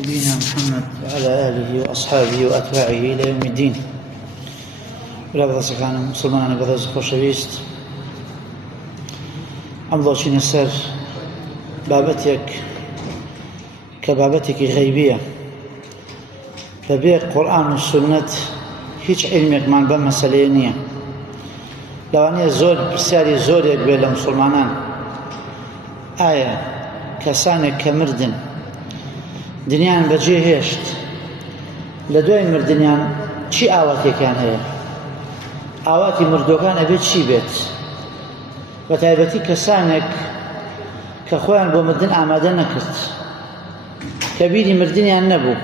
نبينا محمد وعلى آله وأصحابه وأتباعه إلى يوم الدين. ولا بد سكان مسلمان بذز خوشويست أمضوشين السر بابتك كبابتك غيبية ببيع قرآن والسنة هيج علمك مع بمسألة نية لو أني زور بسياري زور يقبل مسلمانان آية كسانك كمردن دنيان بەجێ هێشت لە دوای مردنیان چی ئاواتێکیان هەیە؟ ئاواتی مردوەکان ئەبێت چی بێت؟ بە تایبەتی کەسانێک کە خۆیان بۆ مردن ئامادە نەکرد کە بیری مردنیان نەبوو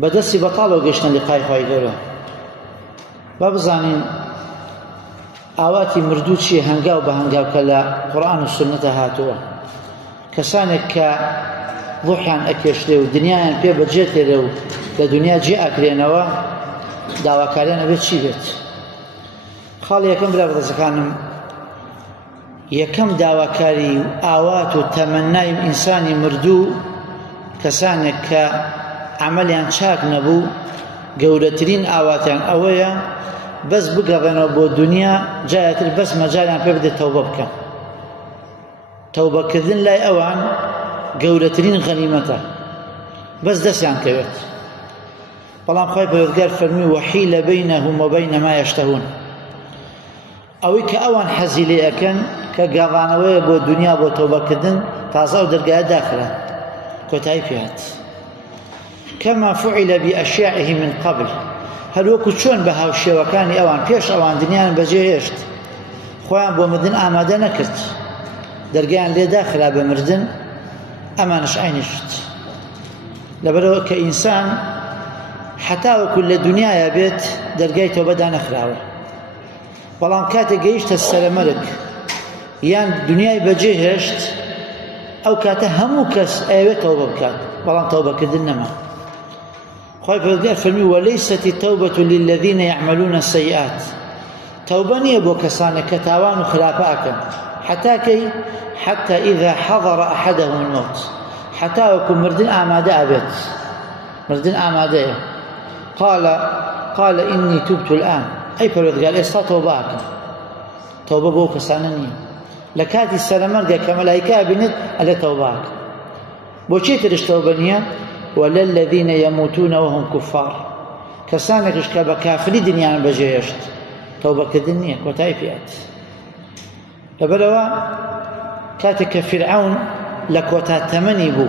بەدەستی بەتاڵەوە گەیشتن لقای خوای گەورە. با بزانین ئاواتی مردوو چیە هەنگاو بە هەنگاو کە لە قورئان و سونەتە هاتووە. کەسانێک کە ڕوحیان ئەکێشتێ و دنیایان پێ بەجێتێرە و لە دنیا جێ ئەکرێنەوە داواکاریان ئەبێت چی بێت؟ خاڵی یەکەم برا بەڕێزەکانم، یەکەم داواکاری و ئاوات و تەمەنای ئینسانی مردوو کەسانێک کە عەمەلیان چاک نەبوو گەورەترین ئاواتیان ئەوەیە بەس بگەڕێنەوە بۆ دنیا جایەتر بەس مەجالیان پێ بدێت تەوبە بکەن. تەوبەکردن لای ئەوان گەورەترین غەنیمەتە، بەس دەستیان کەوێت. بەڵام خوای پەروەردگار فەرمی وەحیلە بەینەهم وەبەینە ما یەشتەهون، ئەوەی کە ئەوان حەزی لێ ئەکەن کە گەڕانەوەیە بۆ دنیا بۆ تەوبەکردن تازە ئەو دەرگایە داخرا کۆتایی پێهات. کەما فوعیلە بئەشیاعیهم من قەبل، هەروەکو چۆن بە هاوشێوەکانی ئەوان پێش ئەوان دنیایان بەجێ هێشت خۆیان بۆ مردن ئامادە نەکرد دەرگایان لێ داخرا بە مردن، ئەمانش عینیشت. لەبەرەوە کە ئینسان حتا وەکو لە دنیایە بێت دەرگای تەوبەدا نەخراوە، بەڵام کاتێک گەیشتە سەرەمەرگ یان دنیای بەجێ هێشت ئەو کاتە هەموو کەس ئەوێت تەوبە بکات، بەڵام تەوبەکردن نەما. خوای پەروەردگار فەرمی وەلەیسەت التەوبەة للذین یعملون السەیئات، تەوبە نییە بۆ کەسانێک کە تاوان و خراپە ئەکەن حتى إذا حضر أحدهم الموت، حتى وكم مردن آمادة أبيت مردن آمادة قال إني تبت الآن، أي فرد قال إستا توباك توبة بوك سانني لكاتي السلامرقة كملائكة بنت ألا توباك بوشي ترش توبنيا ولا الذين يموتون وهم كفار، كسانك اشكابا كافري دنيا بجيشت توبة كدنيا كوتايفيات. لبروا كاتك فرعون لكوتا تمني بو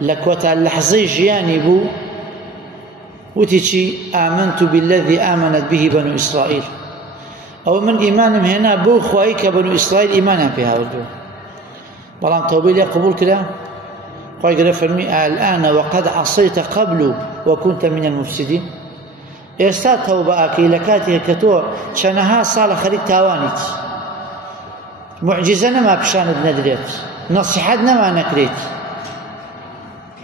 لكوتا اللحظي جياني بو وتيجي آمنت بالذي آمنت به بنو إسرائيل، أو من إيمانهم هنا بو خوايك بنو إسرائيل إيمانا بها وردو، بلان توبة لي قبول كلا خواهي قال فرمي الآن وقد عصيت قبل وكنت من المفسدين. إستا توبة أكي لكاتك كتو شنها صالة خريب تاوانيت، معجزة نما بشاند ندريت، نصيحات نما نكريت،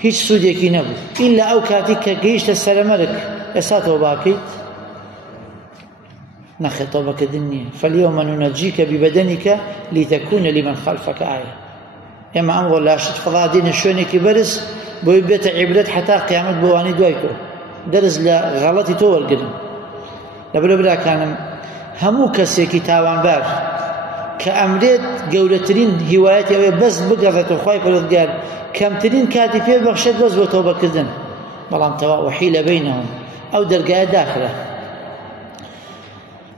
هیچ سودێکی نەبوو ئیلا ئەو کاتی کە گەیشتە سەرەمەرگ ئێستا تەوباکەیت نەخێت تەوبەکردن نییە. فەلیەومە نونەجیکە ببەدەنیکە لیتەکونە لیمەن خەلفەکە ئایە. ئێمە ئەمڕۆ لاشت فەڵا دێنە شوێنێکی بەرز بۆی بێتە عیبرەت حتا قیامەت بۆ وانی دوای تۆ دەرز لە غەڵەتی تۆ وەرگرن. لەبەرەوە براکانم هەموو کەسێکی تاوانبار کە ئەمرێت گەورەترین هیوایەتی ئەوەیە بەس بگەڕێتەوە خوای پەروەردگار کەمترین کاتی پێ بەخشێت بەس بۆ تەوبەکردن، بەڵام تەوا وەحیلە بەینەهم ئەو دەرگایە داخرا.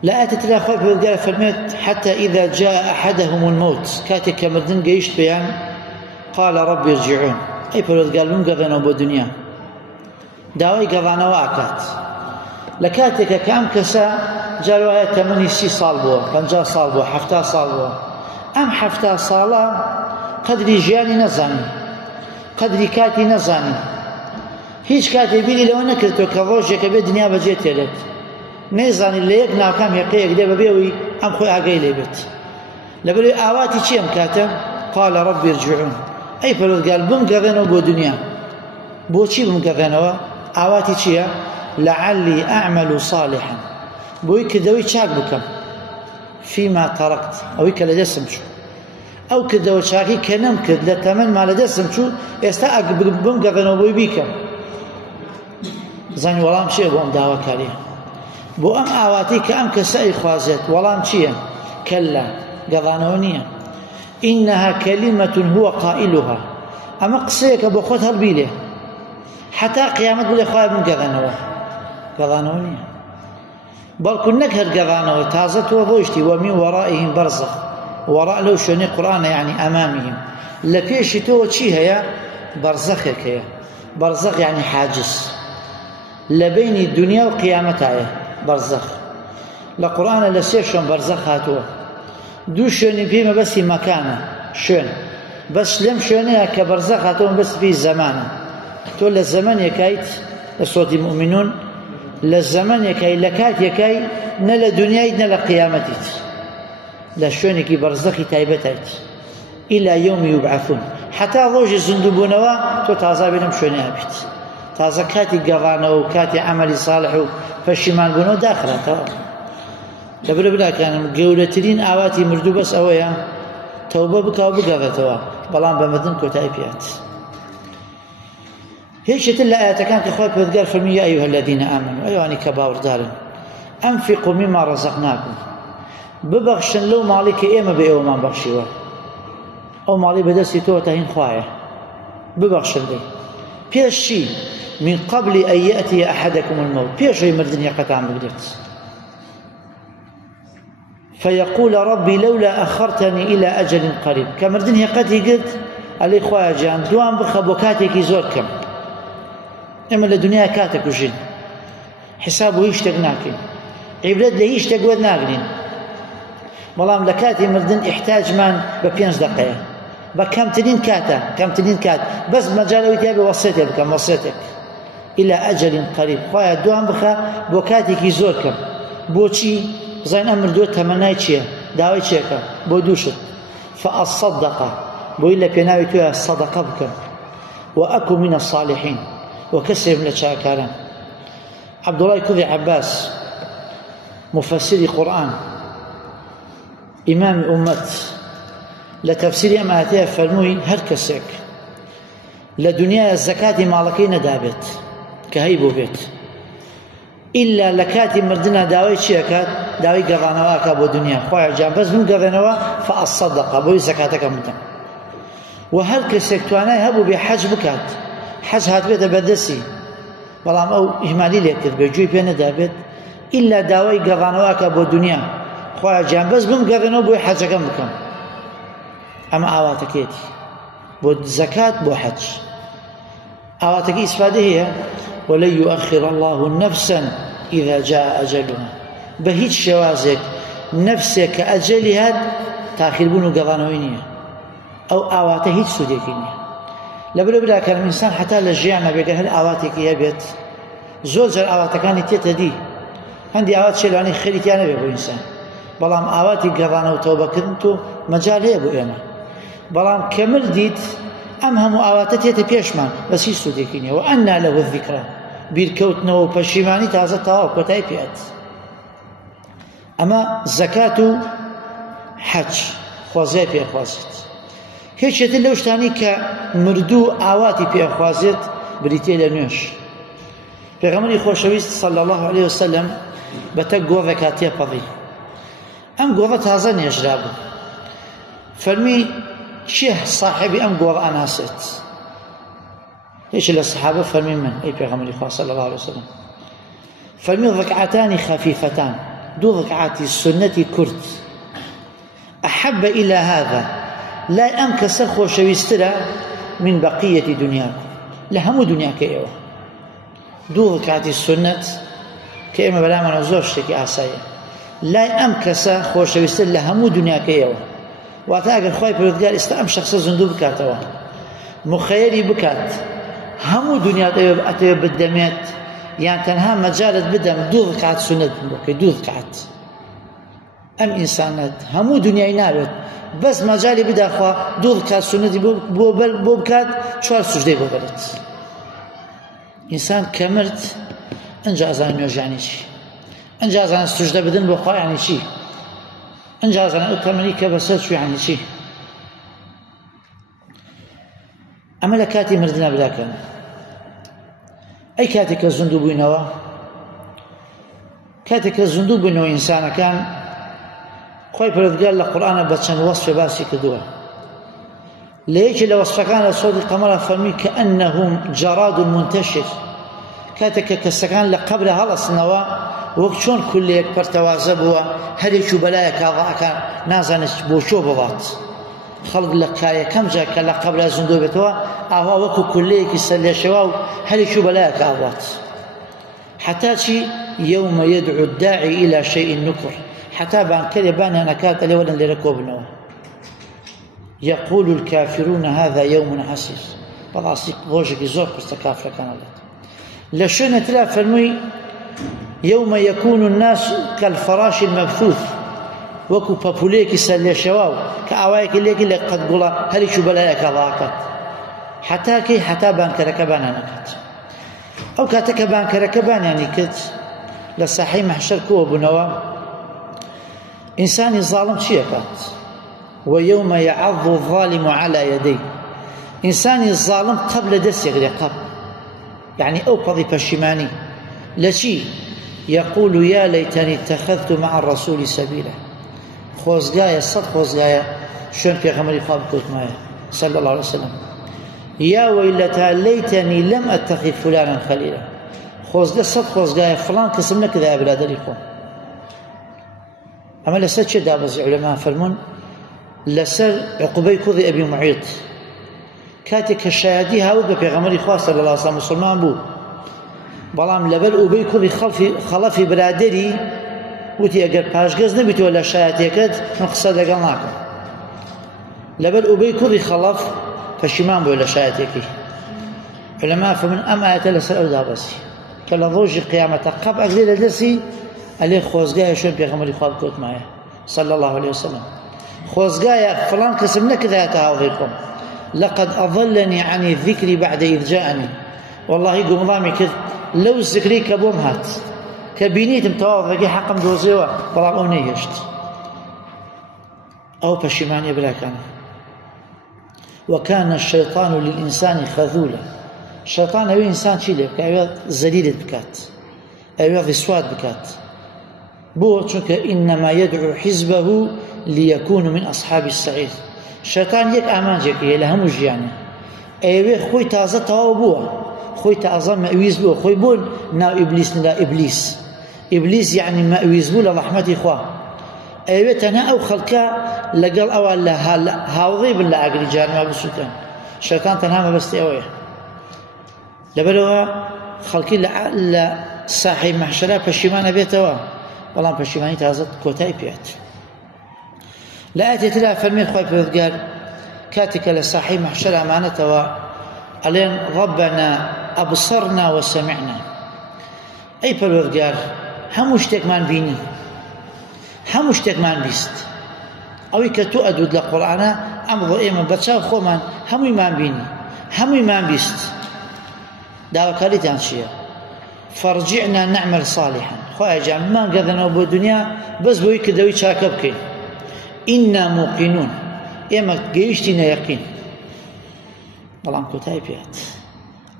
لە ئاەتە ترا خوای پەروەردگار فەرمێت حتى إذا جاء أحدهم الموت، کاتێک کە مردن گەیشت پێیان قال رب ارجعون، ئەی پەروەردگار بم گەڕێنەوە بۆ دنیا. داوای گەڕانەوە ئاکات لە کاتێکە کە ئەم کەسە جار وایە تەمەنی 30 ساڵ بووە، 50 ساڵ بووە، 70 ساڵ بووە. ئەم 70 ساڵە قەدری ژیانی نەزانی، قەدری کاتی نەزانی، هیچ کاتێ بیری لەوە نەکردەوە کە ڕۆژێکە بێت دنیا بەجێ تێرێت، نەیزانی لە یەک ناوکام یەقەیەک دێ بەبێەوەی ئەم خۆی ئاگای لێ بێت. لەبەرەوەی ئاواتی چی ئەم کاتە؟ قال رب ارجعون، ئەی پەروەردگار بمگەڕێنەوە بۆ دنیا. بۆچی بمگەڕێنەوە؟ ئاواتی چییە؟ لعلی أعمل صالحا، بۆی کردەوەی چاک بکەم فيما تركت، ئەوەی کە لەدەستم چوو ئەو کردەوە چاکی کە نەم کرد لە تەمەنما لە دەستم چوو ئێستا بم گەڕێنەوە بۆی بیکەم زانی وەڵام چییە بۆ ئەم داواکاریە بۆ ئەم ئاواتی کە ئەم کەسە ئەیخوازێت وەڵام چییە کەلا گەڕانەوە نییە إنها كلمة هو قائلها أما قصيك أبو خود هربيله حتى قيامت بلي خواهي من قضانونية بل كنك هرقضانو تازت وضوشتي ومن ورائهم برزخ وراء لو شوني قرآن يعني أمامهم لبيش تو چي هيا برزخك هيا برزخ يعني حاجز لبين الدنيا وقيامتها برزخ لقرآن لسيشون برزخ هاتوه دو شوني بيما بس مكانه شون بس لم شوني كبرزخ هاتوه بس في زمانه تو للزمن يكايت الصوت المؤمنون للزمن يكاي لكات يكاي نلا دنياي نلا قيامتي لا شوني كي برزخي تايبتايت إلى يوم يبعثون حتى روج الزندبونوا تو تازا بينهم شوني هابيت تازا كاتي قضانا وكاتي عملي صالح فالشمال بونو داخلها لبرا بلا كان قولترين آواتي مردو بس أويا توبة بكا وبقافتوا بلان بمدن كوتاي بيات هيك شتل آيات كان كخوات بذكر فرمي يا أيها الذين آمنوا أيها أني كباور دارن أنفقوا مما رزقناكم ببخشن لو مالك إيما بإيو ما بخشوا أو مالي بدسي توتهين خوايا ببخشن لي بيش شي من قبل أن يأتي أحدكم الموت بيش يمردن يقطع مقدرت فيقول ربي لولا أخرتني إلى أجل قريب كمردن يقتي قلت علي خوايا جان دوام بخبوكاتك يزور كم إما لدنيا كاتك وجين حسابه يشتق ناكين عبرد له يشتق ود ناقنين والله لكاتي مردن احتاج من ببينز دقيقة بكم تنين كات بس مجاله يتابع وصيتك بكم وصيتك إلى أجل قريب خوايا دوام بخبوكاتك يزور كم بوشي زين أمر دوت تمناي چيه داوي چيكا بو دوشت فأصدق بو إلا بيناوي تويا الصدقة بكم وأكو من الصالحين وكسر من الشاكرين عبد الله كذي عباس مفسر قرآن إمام أمة لتفسير ما أتيه فرموي هركسك لدنيا الزكاة مالكين دابت كهيبو بيت إلا لكاتي مردنا داوي شيكات داوي قضانواك أبو دنيا خويا جان بس من قضانوا فالصدق أبو زكاتك مدن وهل كسكتوانا هبو بحج بكات حج هات بيت بدسي بلام أو إهمالي ليكت بيجوي بين دابت إلا داوي قضانواك أبو دنيا خويا جان بس من قضانوا بو حجك مدن أما آواتكيتي بو زكاة بو حج آواتك إسفاده هي ولن يؤخر الله نفسا إذا جاء أجلها بهيج شوازك نفسك أجلها تأخير بونو قضانوينية أو آواته هيج سوديكينية لبلا كان الإنسان حتى لجيعنا بيقال هل آواتك يا بيت زوجر آواتكاني تيتدي عندي آوات شلواني خيريتي أنا بيبو إنسان بلام آواتي قضانو توبة كنتو مجال يبو إيما بلام كمل ديت أمهم آواتتي تبيشمان بس هيج سوديكينية وأنى له الذكرى بيركوتنا وبشيماني تازة تواو كتاي بيات أما زكاة حج خوازي بي أخوازت هيك شتل لوش تاني كمردو آواتي بي أخوازت بريتي لنوش پیغمبری خوشویست صلى الله عليه وسلم بتا گوه کاتیه پذی ام گوه تازه نیجرابو فرمی چه صاحبی ام گوه اناست ايش الصحابه فرمي من اي پیغمبر خدا صلى الله عليه وسلم فرمي ركعتان خفيفتان دو ركعات السنه كرت احب الى هذا لا انكسر خوشويسترا من بقيه دنياكم لهم دنياك ايوه دو ركعات السنه كما بلا من زوجتك اسايه لا انكسر خوشويستر لهم دنياك ايوه واتاجر خوي بردگار استام شخص زندوب كاتوا مخيري بكات همو دنيا أتى بالدمات يعني تنها مجالة بدم دو ركعات سنة دو ركعات أم إنسانات همو دنيا ينالت بس مجالي بدا خوا دو ركعات سنة بو بكات شوار سجدي بو بلد إنسان كمرت انجازان نيوج يعني شي انجازان سجدة بدن بو خوا يعني شي انجازان أتمني كبسات شو يعني شي ئەمە لە کاتی مردنە براکەن. ئەی کاتێک کە زیندوو بووینەوە، کاتێک کە زیندوو بووینەوە ئینسانەکان، خۆی پەروەردگار لە قورئانە بە چەند وەسفێ باسی کردووە. لە یەکی لە وەسفەکانە سوورەتی قەمەرە فەرمی کەئەنەهم جەراد منتەشر، کاتێک کە کەسەکان لە قەبرە هەڵەسنەوە وەک چۆن کولەیەک پەرتەوازە بووە، هەرێکی و بەلایەک ئاڵاکان نازانێت بۆ چۆ بڵات. خەڵک لە کایەکەم جا کە لە قەبرە زیندوو بێتەوە ئاوا وەکو کولەیەکی سەرلێشەوە و هەرێکی و بەلایەک ئاڵات. حتا چی یەومە یەدعو الداعی إلى شەیء نوکر، حتا بانکەرێ بانیانەکات ئەلێ وەرن لێرە کۆبنەوە. يقول الكافرون هذا يوم عسير، بەڕاستی ڕۆژێکی زۆر قورسە کافرەکان دێت. لە شوێنە ترا فەرمووی يوم يكون الناس كالفراش المبثوث، وەکو پەپولەیەکی سەرلێشەوە و کە ئاوایەکی لێکی لە قەت گوڵە هەرێکی و بەلایەکە ڕاکات. حتا کەی حتا بانکەرەکە بانیانەکات. ئەو کاتە کە بانکەرەکە بانیانی کرد لە ساحەی مەحشەر کۆ بوونەوە، ئینسانی زاڵم چی ئەکات؟ ويوم يعض الظالم على يديه، إنساني الظالم قبل دستك قبل يعني أو قضي پشیمانی لشي يقول يا ليتني اتخذت مع الرسول سبيلا، خوزقايا صد خوزقايا شون في غمري خابكوت معي صلى الله عليه وسلم، يا ويلتى ليتني لم أتخذ فلانا خليلا، خوزقا صد خوزقايا فلان كسمنا كذا أبلاد لكم. أما لسد شد دابز علماء فرمون لسر عقبەی کوڕی ئەبی معیط، کاتێک کە شایەتی هاوت بە پێغەمبەری خوا صلی الله علیه وسلم مسلمان بوو، بەڵام لەبەر ئوبەی کوڕی خەڵەفی برادەری وتی ئەگەر پاشگەز نەبیتەوە لە شایەتیەکەت من قسە لەگەڵ ناکەم. لەبەر ئوبەی کوڕی خەڵەف پەشیمان بووە لە شایەتێکی. علەما فەرمون ئەم ئایەتە لەسەر ئەو دابەسی کە لە ڕۆژی قیامەتە قەب ئەگرێ لە دەستی ئەلێ خۆزگایە شوێن پێغەمبەری خوا بکەوتمایە صلی الله عليه وسلم. خوزقايا فلان قسم لك ذات هاوضيكم لقد أضلني عن الذكر بعد إذ جاءني، والله يقوم ضامي كذ لو الذكري كبوم هات كبينيتم تواضعي حقم دوزيوه طلع أونيشت أو بشيماني بلا كان. وكان الشيطان للإنسان خذولا، الشيطان أو إنسان شيء أيوة زليل بكات، أيوة سواد بكات بو چونك إنما يدعو حزبه ليكونوا من أصحاب السعير. الشيطان يك أمان جاكيه لهم جيانه أيوه خوي تازة توابوه، خوي تازة مأويز بوه، خوي بون ناو إبليس لا إبليس، إبليس يعني مأويز بوه لرحمة إخوة. أيوه تنا أو خلقا لقل أو الله هاوضي بالله أقري جانب بالسلطان. الشيطان تنها بس تأويه لبلوها خلقي لصاحب محشرة پشیمان بيتوا، والله پشیمانی تازة كوتاي بيات. لا أتت لا فرمي خوي بذكر كاتك لصاحب محشر أمانته علين ربنا أبصرنا وسمعنا، أي بذكر هم مشتك من بيني هم مشتك من بيست أو كتو أدود للقرآن أمر إيمان بتشاف خومن هم إيمان بيني هم إيمان بيست دعوة كاريتان شيء فرجعنا نعمل صالحا. خويا جام ما قدرنا بالدنيا بس بويك دوي شاكبكين إنا موقنون إما جيشتنا يقين. بلان كتاي بيات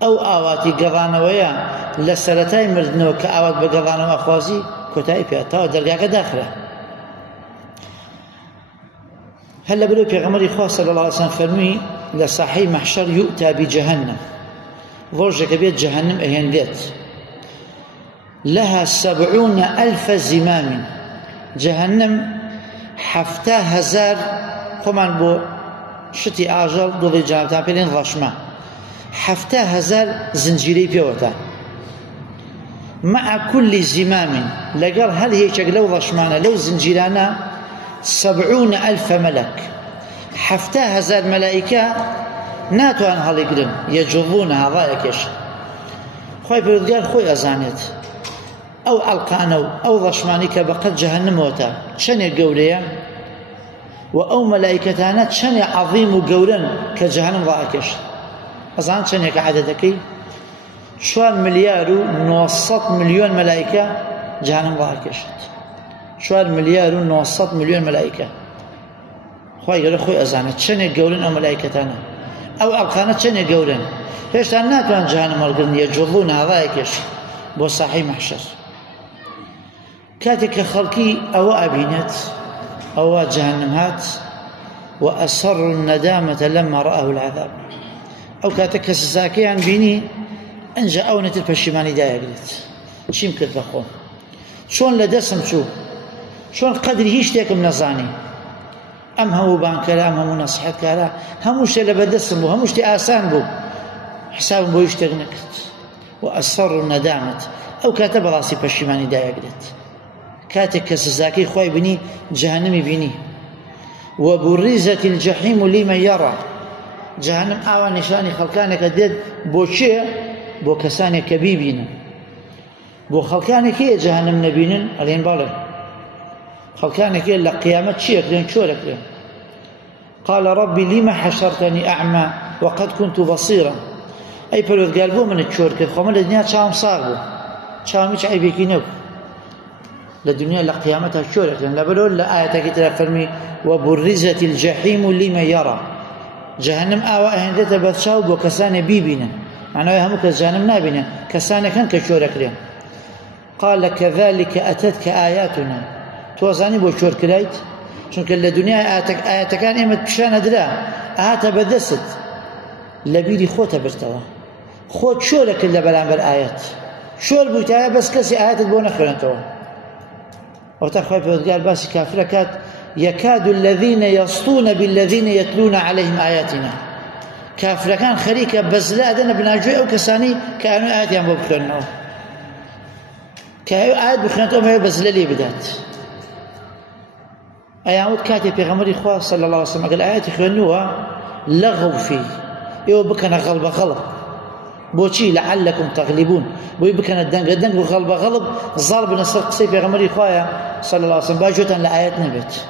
أو آواتي قضانا ويا لسلتاي مردنو كآوات بقضانا وأخوازي كتاي بيات تاو درقاك داخله. هلا بلو پیغمبر إخوة صلى الله عليه وسلم فرمي لصاحي محشر يؤتى بجهنم، ورجك بيت جهنم أهندت لها 70,000 زمام، جهنم 70,000 خمان بو شتي آجل دوڵی جانتان پێڵێن ڕەشمە 70,000 زنجیرەی پێوەتە مع كل زمام لەگەڵ هەر هێچێک لەو ڕەشمانە لەو زنجیرانە 70,000 مەلەک 70,000 مەلائیکە ناتوان هەڵیگرن یەجڕونەها ڕایەکێش. خۆی پەروەردگار خۆی ئەزانێت ئەو ئەڵقانە و ئەو ڕەشمانی کە بەقەد جەهەنەمەوەتە چەندێک گەورەیە و ئەو مەلائیکەتانە چەندێک عەظیم و گەورەن کە جەهەنەم ڕائەکێش. ئەزان چەندێکە عەدەدەکەی 4,900,000,000 مەلائیکە جەهەنەم ڕائەکێشێت. 4,900,000,000 مەلائیکە. خۆی گەورە خۆی ئەزانێت چەندێک گەورن ئەو مەلائیکەتانە. ئەو ئەڵقانە چەندێ گەورن هێشتا ناتوان جەهەنەم هەڵگرن یەجوڵون هەڵایەکێش بۆ ساحی مەحشەر کاتێک کە خەڵکی ئەوە ئەبینێت ئەوە جەهەنەم هات وأسروا الندامة لما رأوا العذاب أو كاتك سزاكيان بيني أنجا أو نتر بشيماني دايقلت چیم کرد بخۆم چۆن لە دەستم چوو چۆن قەدری هیچ شتێکم نەزانی ئەم هەموو بانکەرە ئەم هەموو نەسیحەتکارە هەموو شتێ لە بەدەستم بوو هەموو شتێ ئاسان بوو حسابم بۆ هیچ شتێک نەکرد وأسروا الندامة ئەو کاتە بەڕاستی پەشیمانی دایەگرێت کاتێک کە سزاکەی خۆی بینی جەهەنەمی بینی وبرزت الجحيم لمن يرى جهنم ئاوا نیشانی خەڵکانێکە دێت بۆ چێ بۆ کەسانێک کە بیبینن بۆ خەڵکانێکیە جەهنم نەبینن ئەڵێن بەڵێ خەڵکانێکیە لە قیامەت چیەکرێن چۆرەکرێن قال ربي لما حشرتني أعمى وقد كنت بصيرا ئەی پەروەردگار بۆ منت چۆر کرد خۆ من لە دنیا چاوم ساغ بوو چاوم هیچ عیبێکی نەبوو لە دنیا لە قیامەتە چۆرەکرێن لەبەرەوە لە ئاەتێکی ترە فەرمی وبرزت الجحيم لمن يرى جەهەنم ئاوا ئەهێنرێتە بەرچاو بۆ کەسانێ بیبینن معناوی هەموو کەس جەهەنم نابینن کەسانێکن کە چۆرەکرێن قال كذلك أتتك آياتنا توازانی بۆ چۆرکرایت چونکە لە دنیا ئاەتەکان ئێمەت پیشانە درا ئاهاتە بەدەست لە بیری خۆتە برتەوە خۆت چۆرەکرد لە بەرامبەر ئاەت چۆر بوویتایە بەس کەسی ئاەتت بۆ نەخوێنێتەوە ئەوتە خۆی پەروەردگار باسی کافرەکات يكاد الذين يسطون بالذين يتلون عليهم آياتنا كافركان خريكة بزلا أدنى بناجوي أو كساني كانوا آياتهم ببخلنه كانوا آيات بخلنته ما بزلا لي بدات أيامود كاتب بيغمري خواه صلى الله عليه وسلم قال آيات يخلنوها لغوا فيه يو بكنا غلب غلب بوشي لعلكم تغلبون بوي بكنا الدنق وغلب غلب ضرب نصر قصي بيغمري خواه صلى الله عليه وسلم باجوتا لآيات نبت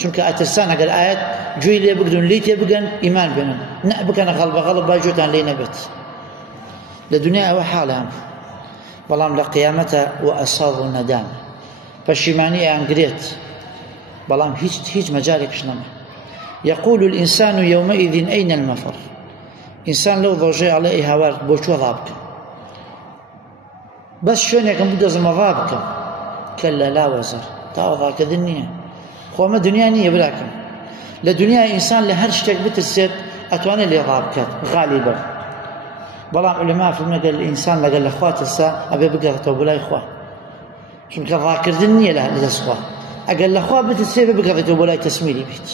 چونکە ئەترسان ئەگەر ئاەت گوێی لێ بگرن لی تێ بگەن ئیمان بێنن نە بکەنە غەڵبە غەڵب باجۆتان لێ نەبێت لە دنیا ئەوە حاڵیان بەڵام لە قیامەتە وأصابوا الندامة پەشیمانی ئەیانگرێت بەڵام هیچ مەجالێکش نەما يقول الإنسان يومئذ أين المفر ئینسان لەو ڕۆژەی ئەڵێ ئەی هاوار بۆ کوێ ڕا بکەم بەس شوێنێکم بوو دەزمە ڕا بکەم کەلا لا وەزەر تاوە ڕاکردن نییە خۆمە دنیا نییە براکەم لە دنیای ئینسان لە هەر شتێک بترسێت ئەتوانێت لێ ڕا بکات غالیبە بەڵام عولەما فەرموون ئەگەر ئینسان لەگەر لە خوا ترسا ئەبێ بگەڕێتەوە بۆ لای خوا چونکە ڕاکردن نییە لە دەست خوا ئەگەر لە خوا بترسێ بێ بگەڕێتەوە بۆ لای تەسمیری بیت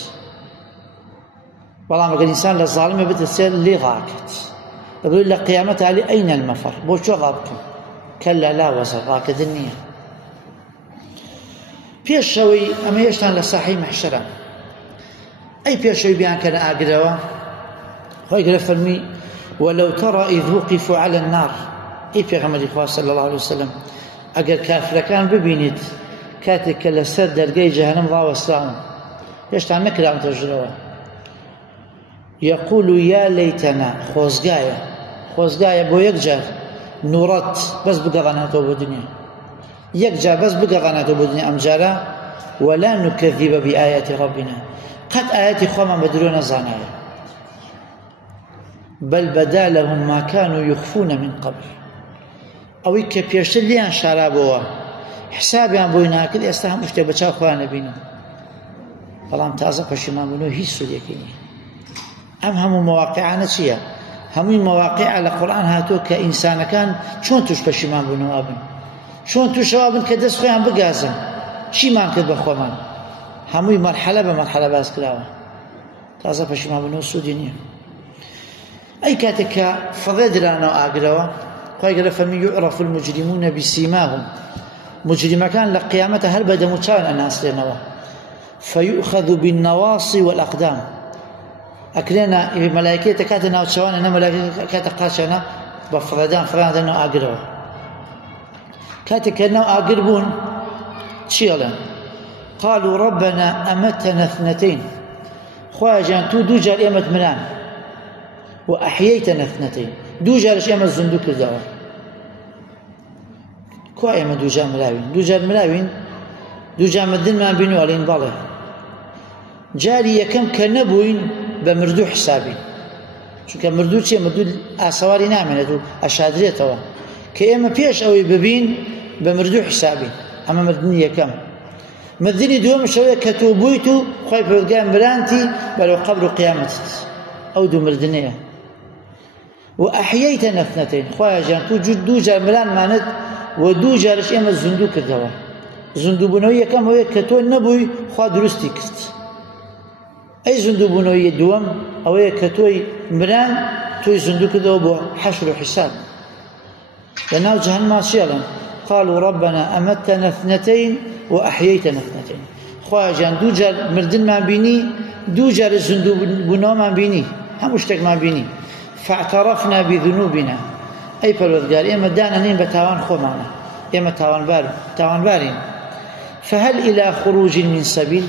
بەڵام ئەگەر ئینسان لە زاڵمێ بترسێت لێ ڕاکات دەبێت لە قیامەتە عەلی ئەین المەفەر بۆ کوێ ڕا بکەم کەلا لا وەزەر ڕاکردن نییە پێشەوەی ئەمە هێشتان لە ساحەی مەحشەرە ئەی پێشەوەی بیانکەنە ئاگرەوە خۆی گەورە فەرمی ولو ترى إذ وقفوا على النار ئەی پێغەمبەری خوا صلی الله عليه وسلم ئەگەر کافرەکان ببینیت کاتێک کە لەسەر دەرگای جەهەنەم ڕاوەستاون هێشتا نەکراونەتە ژرەوە يقول يا ليتنا خۆزگایە بۆ یەک جار نوڕەت بەس بگەڕانەتەوە بۆ دنیا یەک جار بەس بگەڕانێتەوە بۆ دنیا ئەم جارە ولا نكذب بآيات ربنا قەت ئاەتی خۆمان بە درۆ نەزانایە بل بدا لهم ما كانوا يخفون من قبل ئەوەی کە پێشتر لیان شارابەوە حسابیان بۆی ناکرد ئێستا هەموو شتێک بە چاو خۆیان نەبینن بەڵام تازە پەشیمانبوونەوە هیچ سوودێکی نییە ئەم هەموو مەواقعانە چییە هەمووی مەواقعە لە قورئان هاتووە کە ئینسانەکان چۆن توش پەشیمانبوونەوە بن چۆن تووشەوە بن کە دەست خۆیان بگازن چیمان کرد بە خۆمان هەمووی مەرحەلە بە مەرحەلە باس کراوە تازە پەشیمانبوونەوە سوودی نییە ئەی کاتێک کە فەڵێ درانەوە ئاگرەوە خۆی گەورە فەرمی يعرف المجرمون بسيماهم مجرمەکان لە قیامەتە هەر بە دەم و چاویان ئەناسرێنەوە فيؤخذ بالنواصي والأقدام ئەکرێنە مەلایکێتە کاتە ناوچەوانە نە مەلایکێتە کاتە قاچانە بە فڕێدان دەنەوە ئاگرەوە کاتێک کە ناو ئاگر بوون چی ئەڵێن قالوا ربنا أمتنا اثنتين خۆیان جیان تو دوو جار ئێمەت مران وأحييتنا اثنتين دوو جارش ئێمە زیندوو کردەوە کوا ئێمە دوو جار مراوین دوو جار مردنمان بینی ئەڵێن بەڵێ جاری یەکەم کە نەبووین بە مردوو حسابین چونکە مردوو چیە؟ مردوو ئاسەواری نامێنێت و ئەشادرێتەوە کە ئێمە پێش ئەوەی ببین بە مردوو حسابین. ئەمە مردنی یەکەم. مردنی دووەم شەوەیە کە تۆ بوویت و خۆی پەروەردگار برانتی بەرەو قەبر و قیامەتت. ئەو دوو مردنەیە. و ئەحیەیتە نەفنەتەین، خوایە گیان تو دوو جار مرانمانت و دوو جارش ئێمە زیندوو کردەوە. زیندووبوونەوەی یەکەم ئەوەیە کە تۆ نەبووی خوا دروستی کرد. ئەی زیندووبوونەوەی دووەم ئەوەیە کە تۆی مران تۆی زیندوو کردەوە بۆ حەشر و حیساب. لەناو جەهەنەما چێڵن قالوا ربنا أمتنا اثنتين وأحييتنا اثنتين. خوایە گیان دوو جار مردنمان بینی، دوو جار زیندووبوونەوەمان بینی، هەموو شتێکمان بینی. فاعترفنا بذنوبنا. ئەی پەروەردگار ئێمە دانەنین بە تاوان خۆمانە، ئێمە تاوانبارین. فهل إلى خروج من سبيل.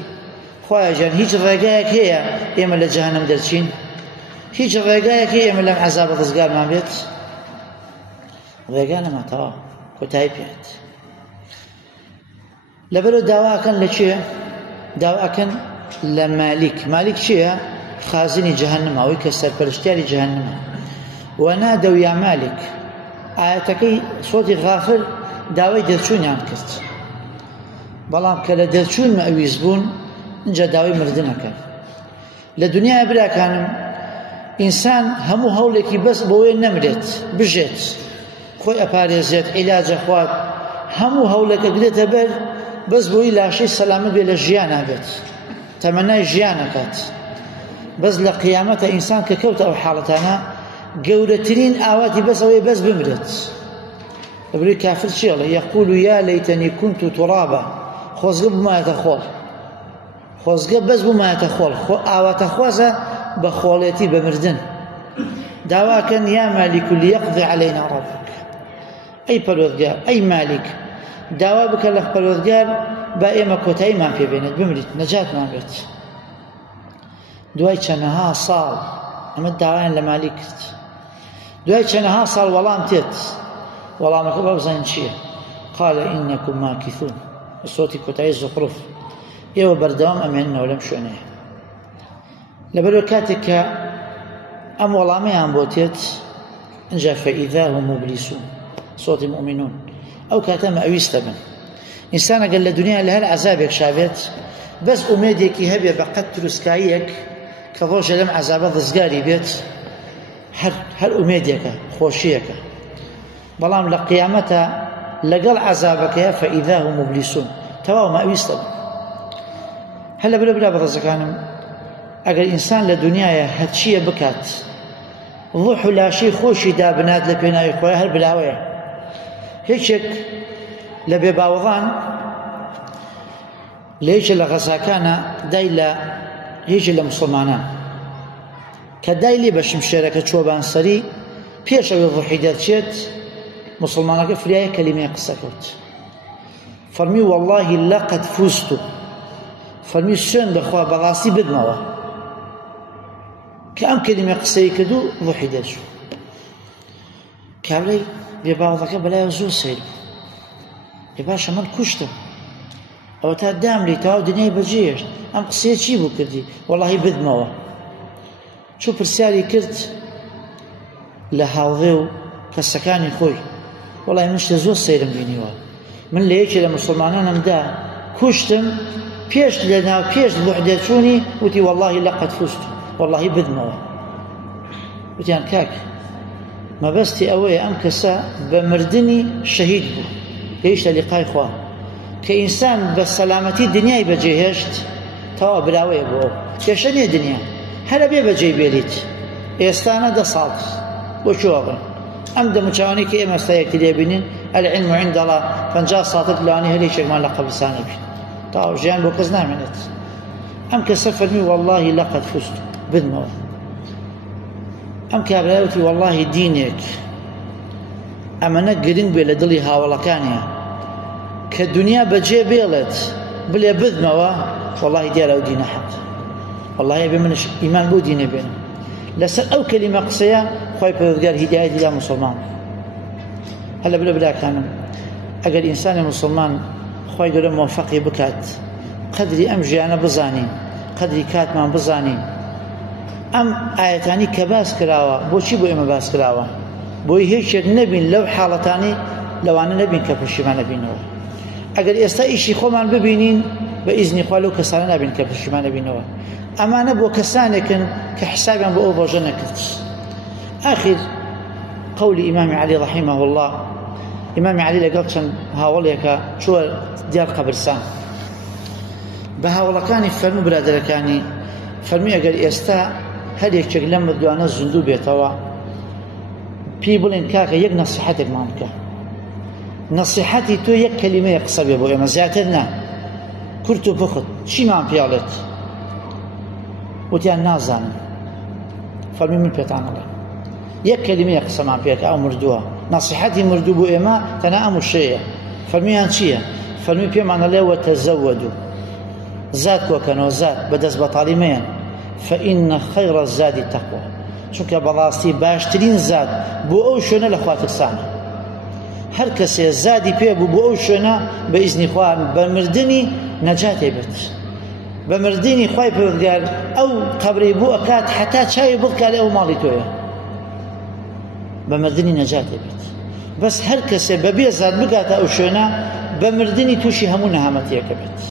خوایە گیان هیچ ڕێگایەک هەیە ئێمە لە جەهەنەم دەرچین؟ هیچ ڕێگایەک هەیە ئێمە لەم عەزابە ڕزگارمان بێت؟ ڕێگا نەماتەوە، کۆتایی پێێت. لەبەرەوە داواکەن لە چێ؟ داواکەن لە مالیک. مالیک چییە؟ خازنی جەهەنەمە، ئەوەی کە سەرپەرشتیاری جەهەنەمە. وەنادەو یا مالک. ئاەتەکەی سۆتی غافر داوای دەرچوونیان کرد، بەڵام کە لە دەرچوون مەویز بوون اینجا داوای مردنەکەن. لە دنیای براکانم ئینسان هەموو هەوڵێکی بەس بۆوەی نەمرێت بژێت، خۆی ئەپارێزێت، عیلاجە خوات، هەموو هەوڵێکە گرێتە بەر بەس بۆی لاشەی سەلامت بێ لە ژیان نابێت، تەمەنای ژیانەکات. بەس لە قیامەتە ئینسان کە کەوتە ئەو حاڵەتانە گەورەترین ئاواتی بەس ئەوەی بەس بمرێت. ئەبروی کافر چێڵە یەقول یا لەیتەنی کونت تورابا. خۆزگە بمایەتە خۆڵ، خۆزگە بەس بمایەتە خۆڵ، ئاواتە خوازە بە خۆڵێتی بە مردن. داواکەن یا مالیک لیەقضی عەلەینا ڕەبک. ئەی پەروەردگار، ئەی مالیک، داوا بکە لە پەروەردگار با ئێمە کۆتاییمان پێبێنێت، بمریت، نەجاتمان بێت. دوای چەندەها ساڵ ئەمە داوایان لە مالیک کرد. دوای چەندەها ساڵ وەڵام تێت، وەڵامەکە بەبزانین چییە؟ قال ئینەکم ماکیثون. سۆتی کۆتایی زوخرف. ئێوە بەردەوام ئەمێننەوە لەم شوێنەیە. لەبەرەوە کاتێک کە ئەم وەڵامەیان بۆ تێت اینجا فەئیذا هم مبلیسون. سۆتی مؤمنون. ئەو کاتە مەویستە بن. ئینسان ئەگەر لە دنیا لە هەر عەزابێک شاوێت بەس ئومێدێکی هەبێ بە قەد تروسکاییەک کە ڕۆژە لەم عەزابە ڕزگاری بێت، هەر ئومێدێکە، خۆشیەکە. بەڵام لە قیامەتە لەگەڵ عەزابەکەیە فەئیذا هم مبلیسون، تەواو مەویستە بن. هەر لەبەرە برا بەڕێزەکانم ئەگەر ئینسان لە دنیایە هەرچیە بکات، ڕوح و لاشەی خۆشی دابنات لە پێناوی خۆیان هەر بلاوەیە. هیچێک لە بێباوەڕان لە هیچە لە غەزاکانە دای لە هیچ لە مسلمانان کە دای لێ بە شمشێرەکە چۆبانسەری پێش ئەوەی ڕوحی دەرچێت، مسلمانەکە فریایە کەلیمەی قسەکەوت، فەرمی وەڵڵاهی لەقەد فوزتو، فەرمی سوێن بەخوا بەڕاستی بدمەوە کە ئەم کەلیمەی قسەی کردو ڕوحی دەرچوو. کابرای بێباوەڕەکە بەلایەوە زۆر سەیر بوو، لێ باشە من کوشتم، ئەوە تا دامری تاو دنیای بەجێهێشت، ئەم قسەیە چی بوو کردی؟ وەڵڵاهی بدمەوە. چوو پرسیاری کرد لە هاوڕێ و کەسەکانی خۆی، وەڵڵاهی من شتە زۆر سەیرم بینیوە، من لە یەکێ لە مسلمانانمدا کوشتم، پێش ڕوح دەرچوونی وتی وەڵڵاهی لەقەد فوزتو، وەڵڵاهی بدمەوە. وتیان کاک مەبەستی ئەوەیە ئەم کەسە بە مردنی شەهید بوو، گەیشتە لیقای خوا. کە ئینسان بە سەلامەتی دنیای بەجێهێشت تەوا براوەیە بۆ ئەو کێشە نییە دنیا، هەرە بێ بەجێی بێریت. ئێستانە 10 ساڵ بۆ چۆڵن ئەم دەموچاوانی کە ئێمە ئێستا یەکتر لێبینین العلم عند الله 50 ساڵتر لەوانی هەر هیچێکمان لە قەبرستانە بین، تاو ژیان بۆ کەس نامێنێت. ئەم کەسە فەرمی وەڵڵاهی لەقەد فوزت، بدمەوە. ئەم کابرای وتی وەڵڵاهی دینێک ئەمەنە گرنگ بێ لە دڵی هاوڵەکانیە کە دنیا بەجێ بێڵێت بڵێ بدمەوە، وەڵڵاهی دیارە ئەو دینە حەق، وەڵڵاهی بێ منش ئیمان بۆ دینێ بێنم. لەسەر ئەو کەلیمە قسەیە خۆی پەروەردگار هیدایەتی دا موسڵمان. هەلە برە براکانم ئەگەر ئینسانی موسڵمان خۆی گەورە موفەقی بکات قەدری ئەم ژیانە بزانین، قەدری کاتمان بزانین، ئەم ئاەتانی کە باس کراوە بۆچی بۆ ئێمە باس کراوە؟ بۆی هیچێک نەبین لەو حاڵەتانی لەوانە نەبین کە پشیمان نەبینەوە. ئەگەر ئێستا ئیشی خۆمان ببینین بە ئیزنی خوا لەو کەسانە نابین کە پشیمان نەبینەوە. ئەمانە بۆ کەسانێکن کە حسابیان بۆ ئەو ڕۆژە نەکرد. آخر قولی ئیمامی عەلی ڕەحیمەه الله، ئیمامی عەلی لەگەڵ چەند هاوڵێکە چووە دیار قەبرستان، بە هاوڵەکانی فەرموو برادەرەکانی، فەرمووی ئەگەر ئێستا هەر یەکێک لەم مردووانە زیندوو بێتەوە پێی بڵێن کاکە یەک نەسیحەتێکمان بکە، نەسیحەتی تۆ یەک کەلیمەیە قسە بێ بۆ ئێمە، زیاتر نا، کورت و پخت چیمان پێڵێت؟ وتیان نازانم. فەرمی من پێتان ئەڵێم یەک کەلیمەیە قسەمان پێکە ئەو مردووە، نەسیحەتی مردوو بۆ ئێمە تەنها ئەم وشەیە. فەرمیان چییە؟ فەرمی پێمان ئەڵێ وەتەزەوەدوا، زاد کۆکەنەوە، زاد بەدەست بەتاڵی مەیەن، فەئینە خەیڕە الزادی تەقوا، چونکە بەڕاستی باشترین زاد بۆ ئەو شوێنە لە خواترسانە. هەر کەسێ زادی پێبوو بۆ ئەو شوێنە بە ئیزنی خوا بە مردنی نەجاتێ بێت، بە مردنی خوای پەروەردگار ئەو قەبرەی بوو ئەکات حتا چاوی بڵکات ئەو ماڵی تۆیە، بە مردنی نەجاتێ بێت. بەس هەر کەسێ بەبێ زاد بگاتە ئەو شوێنە بە مردنی تووشی هەموو نەهامەتیەکە بێت.